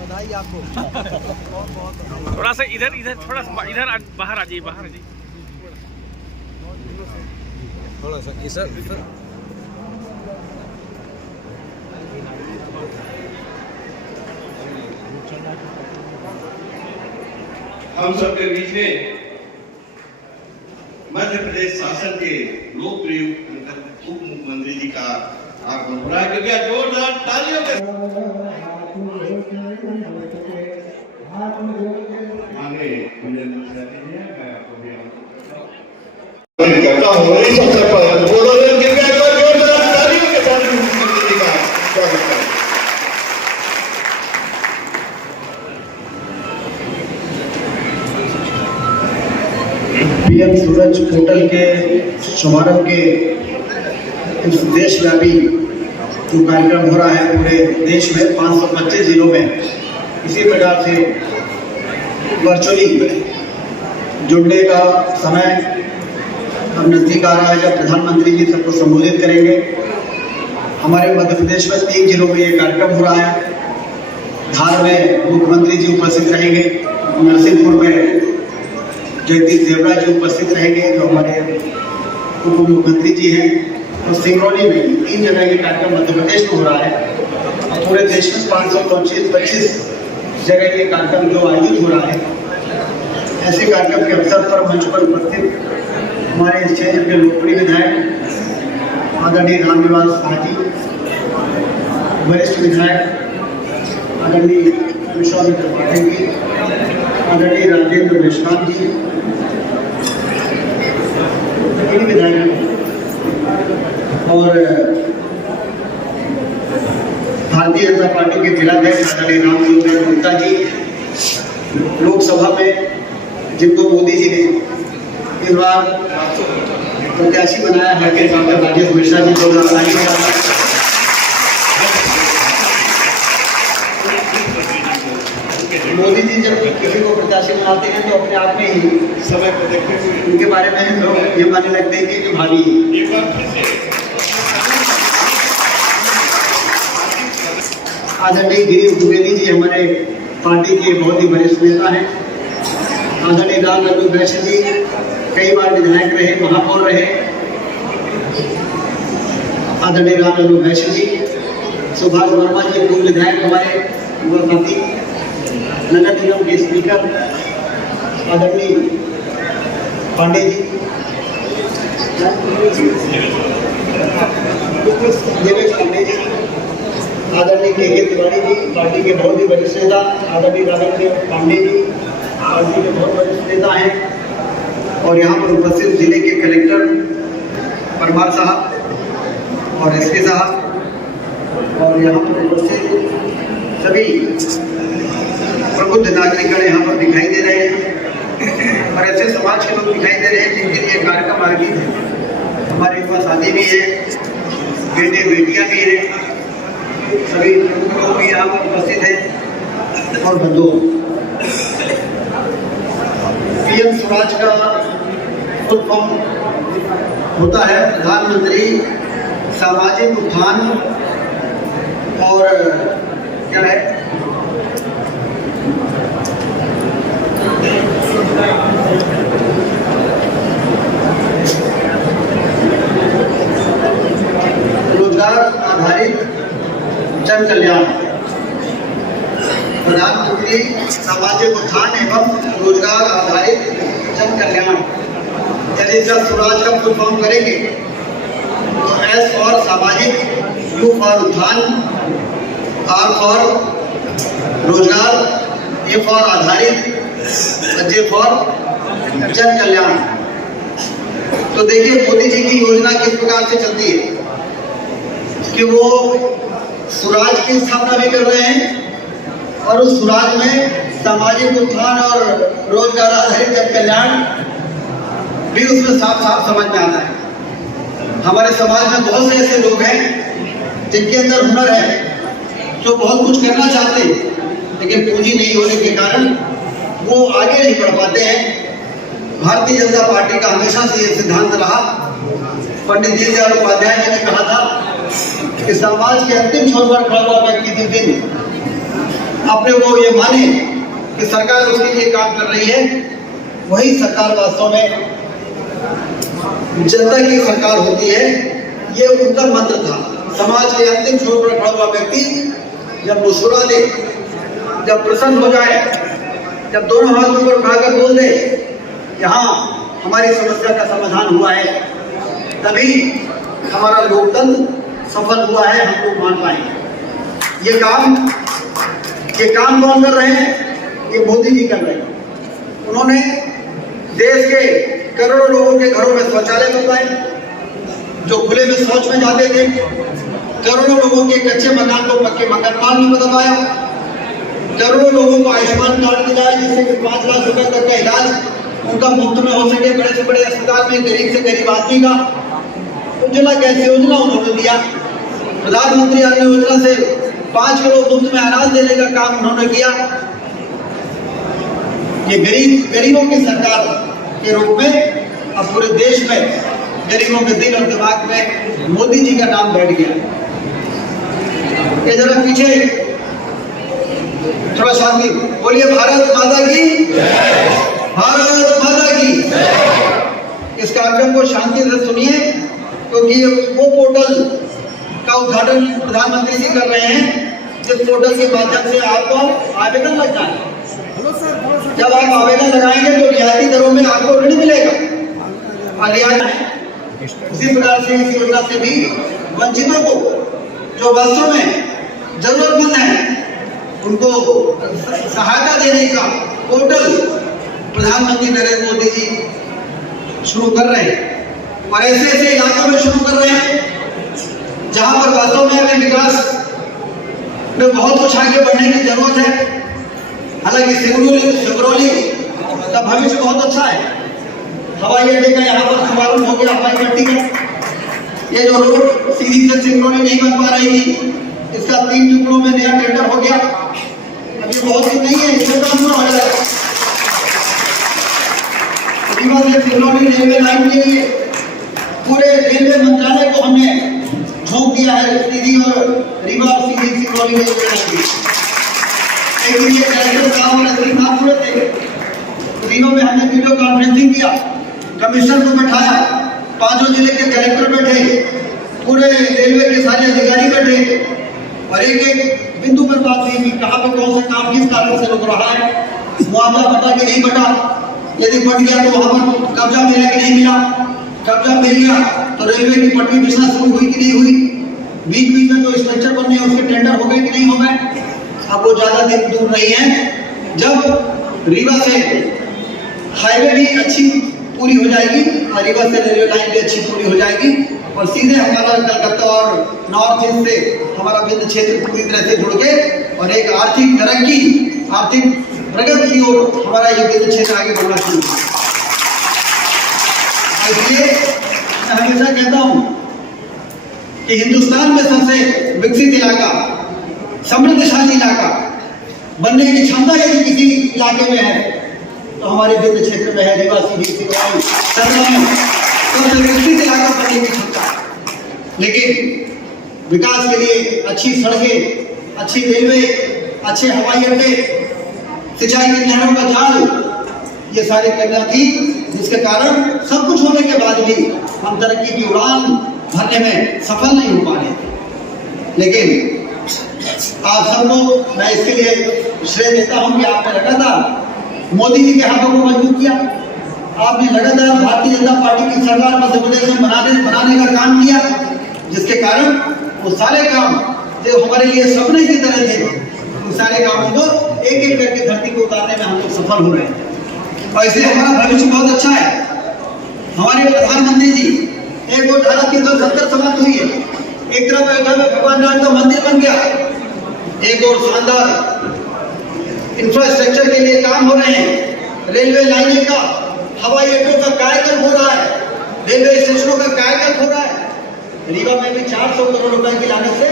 बधाई आपको। थोड़ा सा इधर इधर थोड़ा सा इधर बाहर आ जाइए, बाहर आ जाइए थोड़ा सा इधर। हम सबके बीच में मध्य प्रदेश शासन के लोकप्रिय उप मुख्यमंत्री जी का आगमन हो रहा है। क्योंकि जोरदार तालियों के करता हूँ इस अवसर पर जोरदार तालियों के साथ मुख्यमंत्री जी का स्वागत करें। पीएम सूरज पोर्टल के शुभारंभ के इस देशव्यापी जो कार्यक्रम हो रहा है पूरे देश में 525 जिलों में, इसी प्रकार से वर्चुअली जुड़ने का समय अब नजदीक आ रहा है जब प्रधानमंत्री जी सबको संबोधित करेंगे। हमारे मध्य प्रदेश में 3 जिलों में ये कार्यक्रम हो रहा है। धार में मुख्यमंत्री जी उपस्थित रहेंगे, नरसिंहपुर में जगदीश देवड़ा जी उपस्थित रहेंगे जो हमारे उप मुख्यमंत्री जी हैं, और सिंगरौली में 3 जगह ये कार्यक्रम मध्य प्रदेश में हो रहा है। पूरे देश में 525 जगह ये कार्यक्रम जो आयोजित हो रहा है। ऐसे कार्यक्रम के अवसर पर मंच पर उपस्थित हमारे इस क्षेत्र के लोकप्रिय विधायक आदरणीय रामनिवास शाहजी, वरिष्ठ विधायक आदरणीय विश्वामित्र पाठक जी, आदरणीय राजेंद्र मेश्राम जी, विधायक और भारतीय जनता पार्टी के जिलाध्यक्ष आदरणीय रामचंद्र गुप्ता जी, लोकसभा में जिनको मोदी जी ने इस बार प्रत्याशी बनाया है के डॉक्टर राजेश मिश्रा जी को मोदी जी जब किसी को प्रत्याशी बनाते हैं तो अपने आप में ही समय को देखते हुए उनके बारे में लोग ये मानने लगते हैं कि भावी आदरणीय गिरीश द्विवेदी जी हमारे पार्टी के बहुत ही वरिष्ठ नेता हैं। आदरणीय राम वैश्य जी कई बार विधायक रहे, महापौर रहे। आदरणीय राम वैश्य जी, सुभाष वर्मा जी पूर्व विधायक हमारे युवा साथी, नगर निगम के स्पीकर आदरणीय पांडे जी, देवेश पांडे जी, आदरणीय के तिवारी जी, पार्टी के बहुत ही वरिष्ठ नेता, आदरणीय राजेंद्र पांडे जी, पार्टी के बहुत वरिष्ठ नेता हैं। और यहाँ पर उपस्थित जिले के कलेक्टर परमार साहब और एसपी साहब, और यहाँ पर उपस्थित सभी प्रबुद्ध नागरिकगण यहाँ पर दिखाई दे रहे हैं, और ऐसे समाज के लोग दिखाई दे रहे हैं जिनके लिए कार्यक्रम आयोजित है। हमारे युवा साथी भी है, बेटे बेटियाँ भी हैं, सभी लोग भी यहाँ पर उपस्थित हैं। और बंधुओं, पीएम स्वराज का फुल फॉर्म होता है प्रधानमंत्री सामाजिक उत्थान और क्या है रोजगार आधारित जन कल्याण, प्रधानमंत्री सामाजिक उत्थान एवं रोजगार आधारित जन कल्याण। यदि इसका स्वराज का फुल फॉर्म करेंगे तो एस फॉर सामाजिक, यू फॉर उत्थान, आर फॉर रोजगार, ए फॉर आधारित, जे फॉर जन कल्याण। तो देखिए मोदी जी की योजना किस प्रकार से चलती है कि वो स्वराज की स्थापना भी कर रहे हैं और उस स्वराज में सामाजिक उत्थान और रोजगार आधारित जन कल्याण भी उसमें साफ साफ समझ में आता है। हमारे समाज में बहुत से ऐसे लोग हैं जिनके अंदर हुनर है, जो बहुत कुछ करना चाहते हैं, लेकिन लेकिन पूंजी नहीं होने के कारण वो आगे नहीं बढ़ पाते हैं। भारतीय जनता पार्टी का हमेशा से ये सिद्धांत रहा, पंडित दीनदयाल उपाध्याय जी ने कहा था कि समाज के अंतिम छोर पर खड़ा हुआ व्यक्ति जिस दिन अपने को ये माने कि सरकार उसके लिए काम कर रही है, वही सरकार वास्तव में जनता की सरकार होती है। ये उनका मंत्र था। समाज के अंतिम छोर पर खड़ा हुआ व्यक्ति जब मुस्कुरा दे, जब प्रसन्न हो जाए, जब दोनों हाथ ऊपर उठाकर बोल दे कि हाँ हमारी समस्या का समाधान हुआ है, तभी हमारा लोकतंत्र सफल हुआ है, हम लोग मान पाएंगे। ये काम कौन कर रहे हैं? ये मोदी जी कर रहे हैं। उन्होंने देश के करोड़ों लोगों के घरों में शौचालय बनवाए, जो खुले में शौच में जाते थे। करोड़ों लोगों के कच्चे मकान को पक्के मकान में बदलवाया। करोड़ों लोगों को आयुष्मान कार्ड दिलाया, जिससे कि 5 लाख रुपए तक का इलाज उनका मुफ्त में हो सके। बड़े से बड़े अस्पताल में गरीब से गरीब आदमी का उज्ज्वला गैस योजना उन्होंने दिया। प्रधानमंत्री अन्न योजना से 5 किलो मुफ्त में अनाज देने का काम उन्होंने किया। ये गरीबों की सरकार के रूप में अब पूरे देश में गरीबों के दिल और दिमाग में मोदी जी का नाम बैठ गया। ये जरा पीछे थोड़ा शांति बोलिए, भारत माता की, भारत माता की। इस कार्यक्रम को शांति से सुनिए, क्योंकि वो पोर्टल का उद्घाटन प्रधानमंत्री जी कर रहे हैं, जिस पोर्टल के माध्यम से आपको आवेदन लगना है। जब आप आवेदन लगाएंगे तो रियायती दरों में आपको ऋण मिलेगा। उसी प्रकार से इस योजना से भी वंचितों को, जो वास्तव में जरूरतमंद है, उनको सहायता देने का पोर्टल प्रधानमंत्री नरेंद्र मोदी जी शुरू कर रहे हैं। और ऐसे ऐसे इलाकों में शुरू कर रहे हैं जहां पर वास्तव में हमें विकास में बहुत कुछ आगे बढ़ने की जरूरत है। हालांकि सिंगरौली का भविष्य बहुत अच्छा है। हवाई अड्डे का यहाँ पर शुभारंभ हो गया, हवाई पट्टी का। ये जो रोड सीधी से सिंगरौली नहीं बन पा रही थी, इसका 3 टुकड़ों में नया टेंडर हो गया। अभी बहुत ही नहीं है, इससे काम हो जाएगा। रीवा से सिंगरौली रेलवे लाइन के लिए पूरे रेलवे मंत्रालय को हमने झोंक दिया है, सीधी और रीवा और सीधी सिंगरौली रेलवे लाइन। रीवा में हमने वीडियो कॉन्फ्रेंसिंग किया, कमिश्नर को बैठाया, 5 जिले के कलेक्टर बैठे, पूरे रेलवे के सारे अधिकारी बैठे और एक बिंदु पर बात हुई कि कहाँ पर कौन सा काम किस कारण से रुक रहा है, मुआवजा बटा कि नहीं बटा, यदि बट गया तो वहां पर कब्जा मिला कि नहीं मिला, कब्जा मिल गया तो रेलवे की पटरी बिछना शुरू हुई कि नहीं हुई, बीच बीच में जो स्ट्रक्चर बनने हैं उसके टेंडर हो गए कि नहीं हो गए। अब वो ज्यादा दिन दूर नहीं है जब रीवा से हाईवे भी अच्छी पूरी हो जाएगी और रीवा से रेलवे लाइन भी अच्छी पूरी हो जाएगी और सीधे हमारा कलकत्ता और नॉर्थ ईस्ट से हमारा विंध्य क्षेत्र पूरी तरह से जुड़ के और एक आर्थिक तरक्की, आर्थिक प्रगति की ओर हमारा ये विंध्य क्षेत्र आगे बढ़ना शुरू होगा। इसलिए मैं हमेशा कहता हूँ कि हिंदुस्तान में सबसे विकसित इलाका, समृद्धशाली इलाका बनने की क्षमता यदि किसी इलाके में है तो हमारे विंध्य क्षेत्र में है। रीवा, सीधी, सिंगरौली, सबसे विकसित इलाका बनने की क्षमता है। लेकिन विकास के लिए अच्छी सड़कें, अच्छी रेलवे, अच्छे हवाई अड्डे, सिंचाई की नहरों का जाल, ये सारी कमियां थी, जिसके कारण सब कुछ होने के बाद भी हम तरक्की की उड़ान भरने में सफल नहीं हो पा रहे। लेकिन आप सबको मैं इसके लिए श्रेय देता हूं कि आपने लगातार मोदी जी के हाथों को मजबूत किया, आपने लगातार भारतीय जनता पार्टी की सरकार मध्य प्रदेश में बनाने का काम किया, जिसके कारण वो सारे काम जो हमारे लिए सपने की तरह थे, उन सारे कामों को एक एक करके धरती को उतारने में हम लोग सफल हो रहे हैं और इसलिए हमारा भविष्य बहुत अच्छा है। हमारे प्रधानमंत्री जी एक और धारा 370 समाप्त हुई है, एक तरफ अयोध्या में भगवान राम का मंदिर बन गया, एक और शानदार इंफ्रास्ट्रक्चर के लिए काम हो रहे हैं, रेलवे लाइनें का, हवाई अड्डों का कायाकल्प हो रहा है, रेलवे स्टेशनों का कायाकल्प हो रहा है। रीवा में भी 400 करोड़ रुपए की लागत से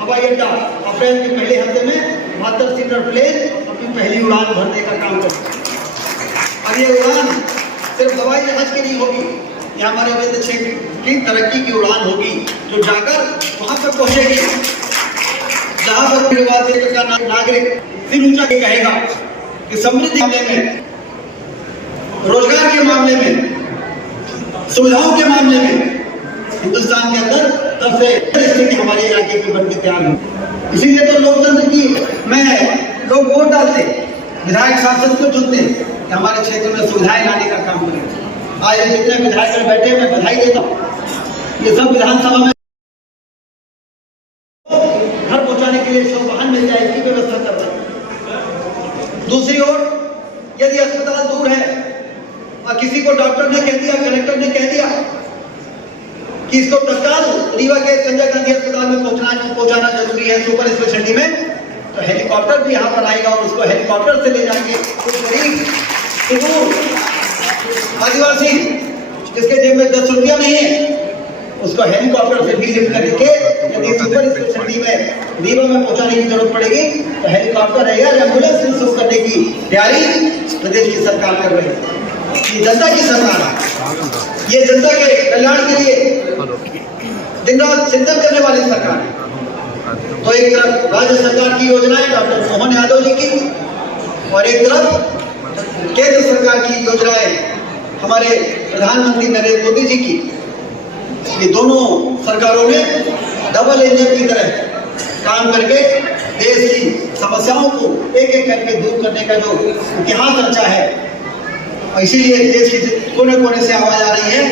हवाई अड्डा अप्रैल के पहले हफ्ते में 72 सीटर प्लेन अपनी पहली उड़ान भरने का काम करेगा। और ये उड़ान सिर्फ हवाई जहाज की नहीं होगी, ये हमारे वित्त क्षेत्र की तरक्की की उड़ान होगी जो जाकर वहां पर पहुंचेगी जहां पर का नागरिक फिर ऊंचा कहेगा कि समृद्धि मामले में, रोजगार के मामले में, सुविधाओं के मामले में हिंदुस्तान के अंदर तब से स्थिति हमारे इलाके की बनकर तैयार हुई। इसीलिए तो लोकतंत्र की में लोग वोट डालते, विधायक सांसद को चुनते कि हमारे क्षेत्र में सुविधाएं लाने का काम करें। आज जितने विधायक बैठे मैं बधाई देता हूँ, ये सब विधानसभा में घर पहुंचाने के लिए सब वाहन मिल जाए इसकी व्यवस्था कर रहे हैं। दूसरी ओर यदि अस्पताल दूर है और किसी को डॉक्टर ने कह दिया, कलेक्टर ने कह दिया कि इसको तत्काल रीवा के संजय गांधी अस्पताल में पहुंचाना जरूरी है सुपर स्पेशलिटी में, तो हेलीकॉप्टर भी यहाँ पर आएगा और उसको हेलीकॉप्टर से ले जाके कुछ गरीब आदिवासी जिसके जेब में 10 रुपया नहीं है उसको हेलीकॉप्टर से भी लिफ्ट करके यदि सुपर स्पेशलिटी में रीवा में पहुंचाने की जरूरत पड़ेगी तो हेलीकॉप्टर है या एम्बुलेंस से शुरू करने की तैयारी प्रदेश की सरकार कर रही है। ये जनता की सरकार है, ये जनता के कल्याण के लिए दिन रात चिंतन करने वाली सरकार है। तो एक तरफ राज्य सरकार की योजनाएं डॉक्टर मोहन यादव जी की और एक तरफ केंद्र सरकार की योजनाएं हमारे प्रधानमंत्री नरेंद्र मोदी जी की। ये दोनों सरकारों ने डबल इंजन की तरह काम करके देश की समस्याओं को एक एक करके दूर करने का जो इतिहास रचा है, और इसीलिए देश के कोने कोने से आवाज आ रही है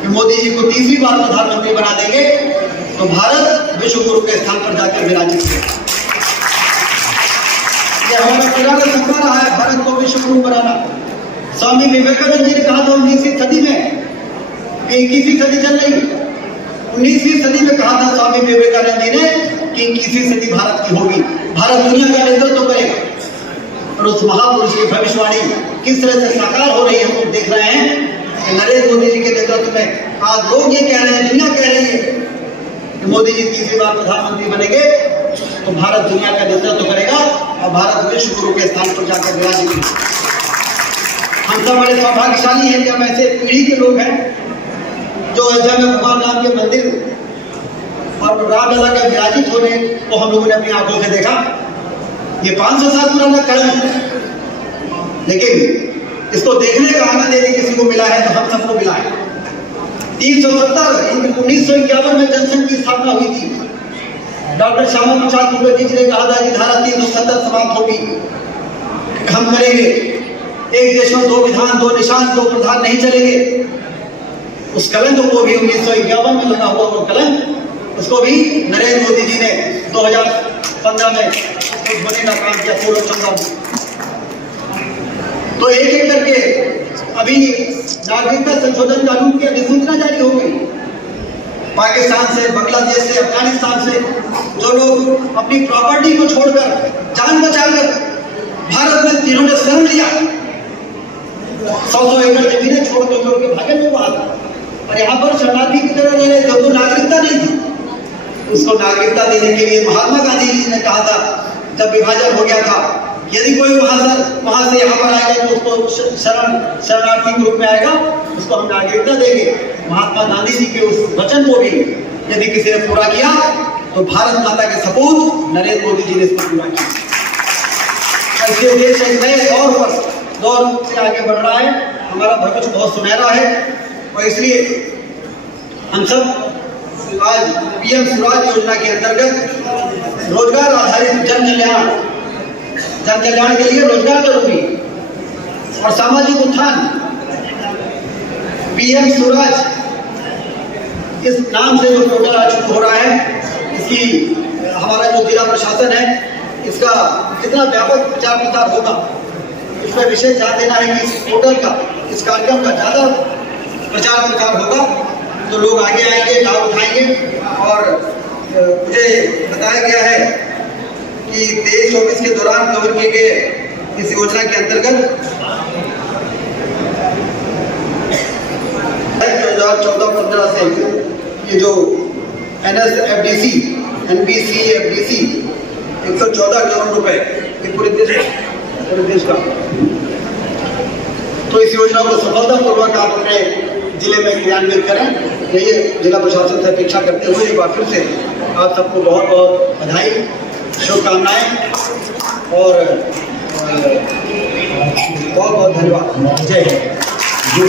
कि मोदी जी को तीसरी बार प्रधानमंत्री बना देंगे तो भारत विश्व गुरु के स्थान पर जाकर विराजित होगा। यह हमारा पुराना सपना रहा है, भारत को विश्व गुरु बनाना। स्वामी विवेकानंद जी ने कहा था 19वीं सदी में, 21वीं सदी चल रही, 19वीं सदी में कहा था स्वामी विवेकानंद जी ने कि 21वीं सदी भारत की होगी, भारत दुनिया का नेतृत्व करेगा। और उस महापुरुष की भविष्यवाणी किस तरह से साकार हो रही है हम लोग देख रहे हैं कि नरेंद्र मोदी जी के नेतृत्व में आज लोग ये कह रहे हैं, दुनिया कह रही है कि मोदी जी तीसरी बार प्रधानमंत्री बनेंगे तो भारत दुनिया का नेतृत्व करेगा और भारत विश्व गुरु के स्थान पर जाकर विराजित होगा। हम सब बड़े सौभाग्यशाली हैं कि हम ऐसे पीढ़ी के लोग हैं जो अयोध्या में भगवान राम के मंदिर और रामलला के विराजित होने को हम लोगों ने अपनी आंखों से देखा। ये 500 साल पुराना कलम है, लेकिन इसको देखने का आनंद यदि किसी को मिला है तो हम सबको मिला है। 1951 में जनसंघ की स्थापना हुई थी। डॉक्टर श्यामा प्रसाद मुखर्जी जी ने कहा था कि धारा 370 समाप्त होगी, हम करेंगे एक देश में 2 विधान 2 निशान 2 प्रधान नहीं चलेंगे। उस कलंक को भी 1951 में लगा हुआ वो कलंक, उसको भी नरेंद्र मोदी जी ने 2015 में होने का काम किया पूर्व चंद्र। तो एक एक करके अभी नागरिकता संशोधन कानून की अधिसूचना जारी हो गई। पाकिस्तान से, बांग्लादेश से, अफगानिस्तान से जो लोग अपनी प्रॉपर्टी को छोड़कर जान बचाकर भारत में जिन्होंने शरण लिया, 100 एकड़ जमीनें छोड़ के भागे में वहां था और यहाँ पर शरणार्थी की तरह रह रहे थे, तो नागरिकता नहीं थी। उसको नागरिकता देने के लिए महात्मा गांधी जी ने कहा था, जब विभाजन हो गया था, यदि कोई वहां से यहाँ पर आएगा तो उसको शरणार्थी के रूप में आएगा, उसको हम नागरिकता देंगे। महात्मा गांधी जी के उस वचन को भी यदि किसी ने पूरा किया तो भारत माता के सपूत नरेंद्र मोदी जी ने इसको पूरा किया। इसलिए देश एक नए दौर से आगे बढ़ रहा है, हमारा भविष्य बहुत सुनहरा है। और इसलिए हम सब आज पीएम स्वराज योजना के अंतर्गत रोजगार आधारित जन कल्याण के लिए रोजगार जरूरी है और सामाजिक उत्थान। पीएम स्वराज इस नाम से जो पोर्टल आज शुरू हो रहा है, इसकी हमारा जो जिला प्रशासन है, इसका कितना व्यापक प्रचार प्रसार होगा, इस पर विशेष ध्यान देना है कि इस पोर्टल का, इस कार्यक्रम का ज्यादा प्रचार प्रसार होगा तो लोग आगे आएंगे, लाभ उठाएंगे। और मुझे बताया गया है कि 23-24 के दौरान कवर किए गए इस योजना के अंतर्गत 2014-15 से ये जो NSFDC NBC FDC 114 करोड़ रुपए ये पूरे देश का। तो इस योजना को सफलतापूर्वक आप अपने जिले में क्रियान्वित करें, यही जिला प्रशासन से अपेक्षा करते हुए एक बार फिर से आप सबको बहुत बहुत बधाई, शुभकामनाएं और बहुत बहुत धन्यवाद। जय हिंद।